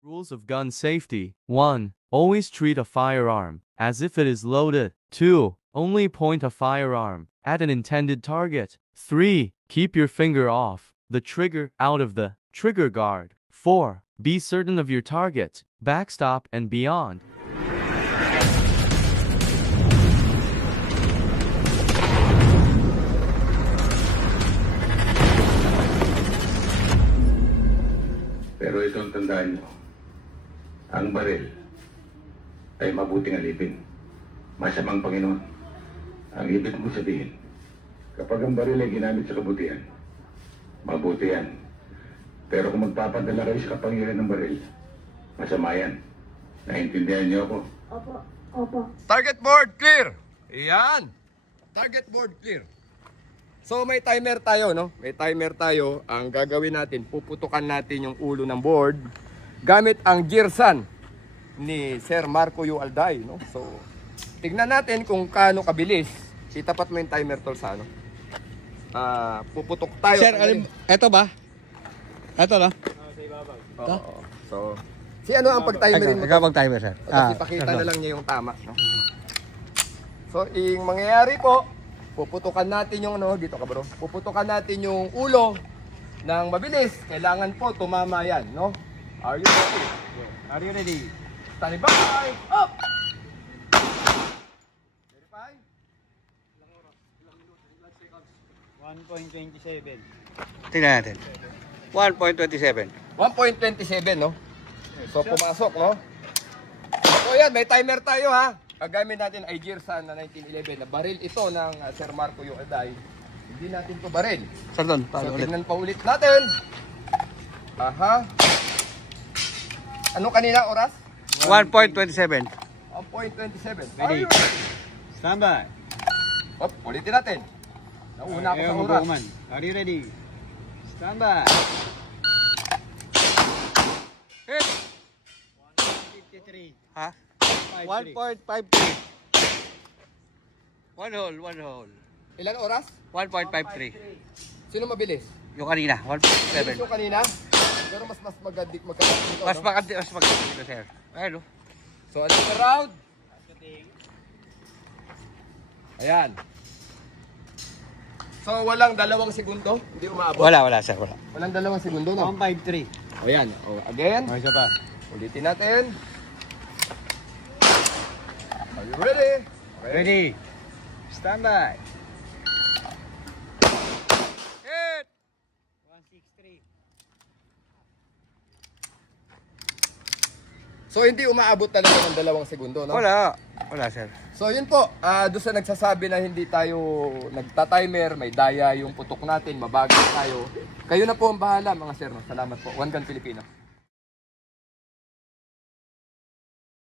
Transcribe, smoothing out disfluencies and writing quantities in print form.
Rules of gun safety. 1. Always treat a firearm as if it is loaded. 2. Only point a firearm at an intended target. 3. Keep your finger off the trigger, out of the trigger guard. 4. Be certain of your target, backstop and beyond. Pero ito ang tandaan nyo. Ang baril ay mabuting alipin. Masamang Panginoon. Ang ibig mo sabihin, kapag ang baril ay ginamit sa kabutihan, mabuti yan. Pero kung magpapadala kayo sa kapangyarihan ng baril, masama yan. Naintindihan niyo ako? Opo, opo. Target board clear. Iyan. Target board clear. So may timer tayo, no? May timer tayo. Ang gagawin natin, puputukan natin yung ulo ng board gamit ang Gearsan ni Sir Marco Yu Alday, no? So tignan natin kung kaano kabilis. Itapat mo yung timer tol sa ano. Puputok tayo. Sir, eto ba? Eto no? Sa ibabaw. Oo. So si ano ang pag-timerin mo? Ikaw pag-timer, sir. Tapos ipakita na lang niya yung tama, no? So yung mangyayari po, puputukan natin yung ano, dito ka bro. Puputukan natin yung ulo ng mabilis. Kailangan po tumama yan, no? Are you ready? Are you ready? Stand by! Up! Verify. 1.27. Tingnan natin. 1.27. 1.27, no? So pumasok, no? So yan, may timer tayo ha. Gagamit natin ay Gearsan na 1911 na baril ito ng Sir Marco Yu Alday. Hindi natin to baril. Sir Don, So tingnan pa ulit natin. Aha. Ano kanina oras? 1.27. 1.27. Ready. Stand by. Op, ulitin natin. Nauna ako sa oras. Are you ready? Stand by. Hit. 1.53. Ha? 1.53. One hole. Ilan oras? 1.53. Sino mabilis? Yung kanina, 1.7. Yung kanina? Pero mas magadik magkakaroon. Mas maganda dito, sir. Ayun, no? So, another round. Ayan. So, walang 2 segundo? Hindi umaabot? Wala, sir. Wala. Walang 2 segundo, no? 1.53. Ayan. O, again. Okay, isa pa. Ulitin natin. Are you ready? Okay. Ready. Stand by. Hit. 163. So, hindi umaabot talaga ng 2 segundo, no? Wala, sir. So, yun po. Doon sa nagsasabi na hindi tayo nagta-timer, may daya yung putok natin, mabagal tayo. Kayo na po ang bahala, mga sir. No? Salamat po. One Gun Filipino.